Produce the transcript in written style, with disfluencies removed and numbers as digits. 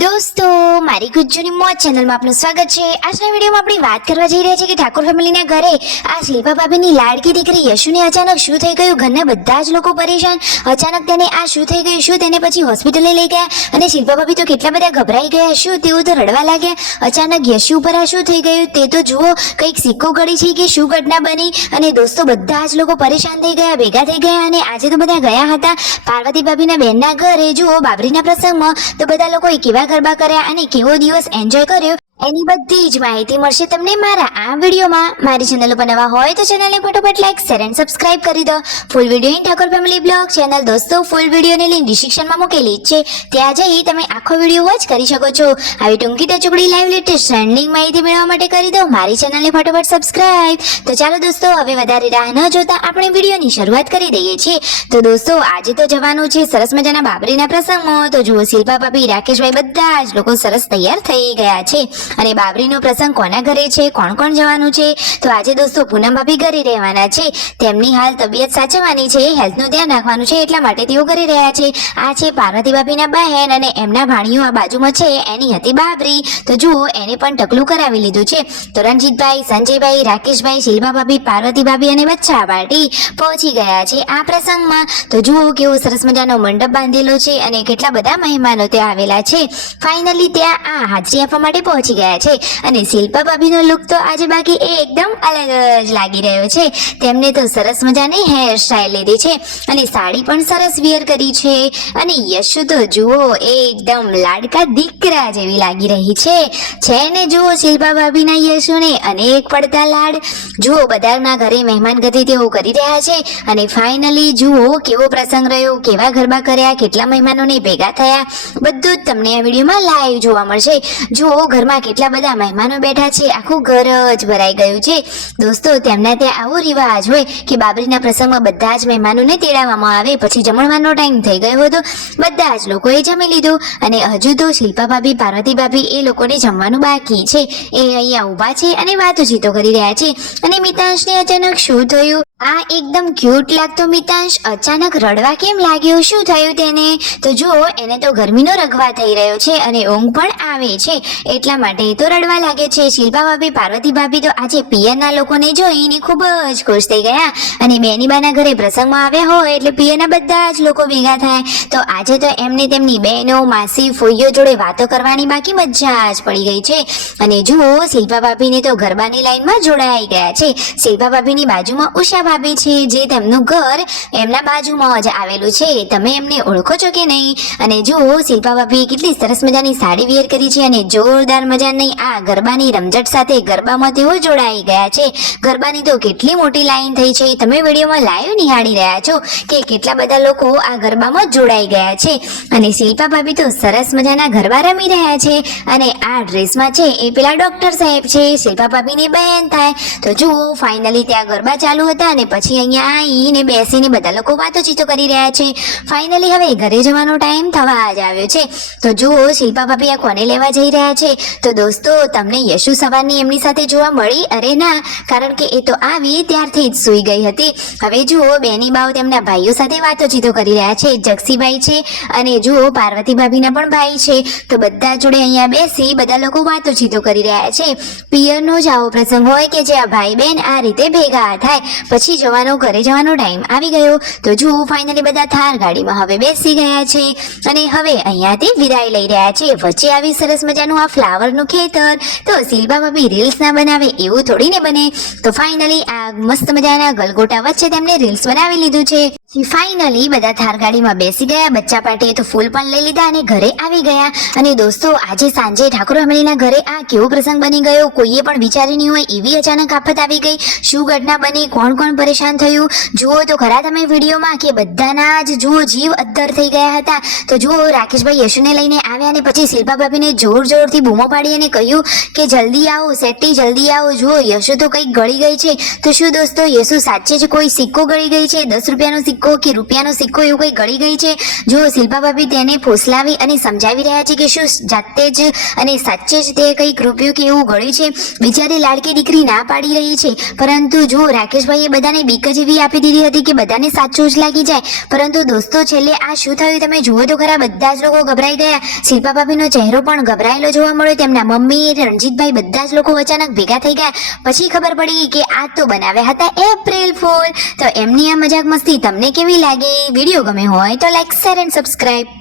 દોસ્તો મારી ગુજ્જુની મોજ ચેનલમાં આપનું સ્વાગત છે। આજના વિડીયોમાં આપણે વાત કરવા જઈ રહ્યા છીએ કે ઠાકોર ફેમિલીના ઘરે આ શિલ્પા ભાભીની લાડકી દીકરી યશુને અચાનક શું થઈ ગયું। ઘરના બધા જ લોકો પરેશાન। અચાનક તેને આ શું થઈ ગયું, શું તેને પછી હોસ્પિટલે લઈ ગયા અને શિલ્પા ભાભી તો કેટલા બધા ગભરાઈ ગયા, શું તેઓ તો રડવા લાગ્યા। અચાનક યશુ ઉપર આ શું થઈ ગયું તે તો જુઓ, કંઈક સિક્કો ગળી છે કે શું ઘટના બની। અને દોસ્તો બધા જ લોકો પરેશાન થઈ ગયા, ભેગા થઈ ગયા અને આજે તો બધા ગયા હતા પાર્વતી ભાભીના બહેનના ઘરે। જુઓ બાબરીના પ્રસંગમાં તો બધા લોકોએ કેવા ગરબા કર્યા અને કેવો દિવસ એન્જોય કર્યો એની બધી જ માહિતી મળશે તમને મારા આ વિડીયોમાં। મારી ચેનલ ઉપર નવા હોય તો ચેનલને ફટાફટ લાઈક શેર એન્ડ સબસ્ક્રાઇબ કરી દો। Full video in Thakor family blog channel દોસ્તો ફૂલ વિડીયોની લિંક ડિસ્ક્રિપ્શનમાં મૂકેલી છે, ત્યાં જઈ તમે આખો વિડીયો વોચ કરી શકો છો। આવી ટૂંકી ટચુકડી લાઈવ લેટેસ્ટ ટ્રેન્ડિંગ માહિતી મેળવવા માટે કરી દો મારી ચેનલને ફટાફટ સબસ્ક્રાઇબ। તો ચાલો દોસ્તો હવે વધારે રાહ ન જોતા આપણે વિડીયોની શરૂઆત કરી દઈએ છીએ। તો દોસ્તો આજે તો જવાનું છે સરસ મજાના બાબરીના પ્રસંગમાં। તો જુઓ શિલ્પા ભાભી, રાકેશભાઈ બધા જ લોકો સરસ તૈયાર થઈ ગયા છે અને બાબરીનો પ્રસંગ કોના ઘરે છે, કોણ કોણ જવાનું છે તો આજે દોસ્તો પૂનમ ભાભી ઘરે રહેવાના છે। તેમની હાલ તબિયત સાચવવાની છે, હેલ્થનું ધ્યાન રાખવાનું છે એટલા માટે તેઓ ઘરે રહ્યા છે। આ છે પાર્વતી ભાભીના બહેન અને એમના ભાણિયો આ બાજુમાં છે, એની હતી બાબરી। તો જુઓ એને પણ ટકલું કરાવી લીધું છે। તો રણજીતભાઈ, સંજયભાઈ, રાકેશભાઈ, શિલ્પા ભાભી, પાર્વતી ભાભી અને બચ્ચા પાર્ટી પહોંચી ગયા છે આ પ્રસંગમાં। તો જુઓ કેવો સરસ મજાનો મંડપ બાંધેલો છે અને કેટલા બધા મહેમાનો ત્યાં આવેલા છે। ફાઇનલી ત્યાં આ હાજરી આપવા માટે પહોંચી ગયા છે અને શિલ્પા ભાભીનો લુક તો આજે બાકી એકદમ અલગ જ લાગી રહ્યો છે। તેમને તો સરસ મજાની હેર સ્ટાઇલ લીધી છે અને સાડી પણ સરસ વિયર કરી છે અને યશુ તો જુઓ એકદમ લાડકા દીકરા જેવી લાગી રહી છે ને જુઓ શિલ્પા ભાભીના યશુને અનેક પડતા લાડ। જુઓ બધાના ઘરે મહેમાન ગતિ તેઓ કરી રહ્યા છે અને ફાઇનલી જુઓ કેવો પ્રસંગ રહ્યો, કેવા ગરબા કર્યા, કેટલા મહેમાનોને ભેગા થયા બધું જ તમને આ વિડીયોમાં લાઈવ જોવા મળશે। જુઓ ઘરમાં કેટલા બધા મહેમાનો બેઠા છે, આખું ઘર જ ભરાઈ ગયું છે। દોસ્તો તેમના ત્યાં આવો રિવાજ હોય કે બાબરીના પ્રસંગમાં બધા જ મહેમાનોને તેડાવવામાં આવે, પછી જમણવાનો ટાઈમ થઈ ગયો હતો, બધા જ લોકોએ જમી લીધું અને હજુ તો શિલ્પા ભાભી, પાર્વતી ભાભી એ લોકોને જમવાનું બાકી છે। એ અહીંયા ઊભા છે અને વાતચીતો કરી રહ્યા છે અને મિતાંશને અચાનક શું થયું, આ એકદમ ક્યુટ લાગતો મિતાંશ અચાનક રડવા કેમ લાગ્યો, શું થયું તેને? તો જુઓ એને તો ગરમીનો રગવા થઈ રહ્યો છે અને ઊંઘ પણ આવે છે એટલા માટે તો રડવા લાગે છે। શિલ્પા ભાભી, પાર્વતી ભાભી તો આજે પિયરના લોકોને જોઈને ખૂબ જ ખુશ થઈ ગયા અને બેનીબાના ઘરે પ્રસંગમાં આવ્યા હોય એટલે પિયરના બધા જ લોકો ભેગા થાય તો આજે તો એમને તેમની બહેનો, માસી, ફોઈઓ જોડે વાતો કરવાની બાકી મજા જ પડી ગઈ છે। અને જુઓ શિલ્પા ભાભીને તો ગરબાની લાઈનમાં જોડાઈ ગયા છે। શિલ્પા ભાભીની બાજુમાં ઉષા ભાભી છે જે તેમનું ઘર એમના બાજુમાં જ આવેલું છે, તમે એમને ઓળખો છો કે નહીં? અને જુઓ શિલ્પા ભાભી કેટલી સરસ મજાની સાડી વેર કરી છે અને જોરદાર મજાની આ ગરબાની રમઝટ સાથે ગરબામાં તેઓ જોડાઈ ગયા છે। ગરબાની તો કેટલી મોટી લાઈન થઈ છે, તમે વિડીયોમાં લાઈવ નિહાળી રહ્યા છો કે કેટલા બધા લોકો આ ગરબામાં જોડાઈ ગયા છે અને શિલ્પા ભાભી તો સરસ મજાના ગરબા રમી રહ્યા છે અને આ ડ્રેસમાં છે એ પેલા ડોક્ટર સાહેબ છે, શિલ્પા ભાભીની બહેન થાય। તો જુઓ ફાઇનલી ત્યાં ગરબા ચાલુ હતા અને પછી અહીંયા આવીને બેસીને બધા લોકો વાતોચીતો કરી રહ્યા છે। ફાઇનલી હવે ઘરે જવાનો ટાઈમ થવા જ આવ્યો છે। તો જુઓ શિલ્પા ભાભી આ કોને લેવા જઈ રહ્યા છે? તો દોસ્તો તમને યશુ સવારની એમની સાથે જોવા મળી? અરે ના, કારણ કે એ તો આવી ત્યારથી જ સૂઈ ગઈ હતી। હવે જુઓ બેની બાવ તેમના ભાઈઓ સાથે વાતોચીતો કરી રહ્યા છે, જક્ષીભાઈ છે અને જુઓ પાર્વતી ભાભીના પણ ભાઈ છે। તો બધા જોડે અહીંયા બેસી બધા લોકો વાતોચીતો કરી રહ્યા છે। પિયરનો જ આવો પ્રસંગ હોય કે જ્યાં ભાઈ બહેન આ રીતે ભેગા થાય, પછી ઘરે જવાનો ટાઈમ આવી ગયો। તો જુઓ ફાઇનલી બધા થાર ગાડીમાં હવે બેસી ગયા છે અને હવે અહીંયાથી વિદાય લઈ રહ્યા છે। વચ્ચે આવી સરસ મજાનું આ ફ્લાવરનું ખેતર, તો શિલ્પા ભાભી રીલ્સ ના બનાવે એવું થોડી ને બને। તો ફાઇનલી આ મસ્ત મજાના ગલગોટા વચ્ચે તેમને રીલ્સ બનાવી લીધું છે। ફાઇનલી બધા થાર ગાડીમાં બેસી ગયા, બચ્ચા પાર્ટીએ તો ફૂલ પણ લઈ લીધા અને ઘરે આવી ગયા। અને દોસ્તો આજે સાંજે ઠાકોર ફેમિલીના ઘરે આ કેવો પ્રસંગ બની ગયો, કોઈએ પણ વિચારી નહીં હોય એવી અચાનક આફત આવી ગઈ। શું ઘટના બની, કોણ કોણ પરેશાન થયું જુઓ તો ખરા તમે વિડીયોમાં કે બધાના જ જુઓ જીવ અદ્ધર થઈ ગયા હતા। તો જુઓ રાકેશભાઈ યશુને લઈને આવ્યા અને પછી શિલ્પા ભાભીને જોર જોરથી બૂમો પાડી અને કહ્યું કે જલ્દી આવો સેટ્ટી, જલ્દી આવો। જુઓ યશુ તો કંઈક ગળી ગઈ છે। તો શું દોસ્તો યશુ સાચે જ કોઈ સિક્કો ગળી ગઈ છે, 10 રૂપિયાનો સિક્કો કે રૂપિયાનો સિક્કો એવું કંઈ ગળી ગઈ છે? જો શિલ્પા ભાભી તેને ફોસલાવી અને સમજાવી રહ્યા છે કે શું જાતે જ અને સાચે જ તે કંઈક રૂપિયો કે એવું ગળ્યું છે। બિચારી લાડકી દીકરી ના પાડી રહી છે, પરંતુ જો રાકેશભાઈએ બધા બધાને બીક જ એવી આપી દીધી હતી કે બધાને સાચું જ લાગી જાય. પરંતુ દોસ્તો છેલ્લે આ શું થયું તમે જુઓ તો ખરા. બધા જ લોકો ગભરાઈ ગયા. શિલ્પા ભાભીનો ચહેરો પણ ગભરાયેલો જોવા મળ્યો. તેમના મમ્મી, રણજીતભાઈ બધા જ લોકો અચાનક ભેગા થઈ ગયા. પછી ખબર પડી કે આ તો બનાવ્યા હતા એપ્રિલ ફૂલ. તો એમની આ મજાક મસ્તી તમને કેવી લાગી? વિડીયો ગમે હોય તો લાઈક, શેર એન્ડ સબસ્ક્રાઇબ.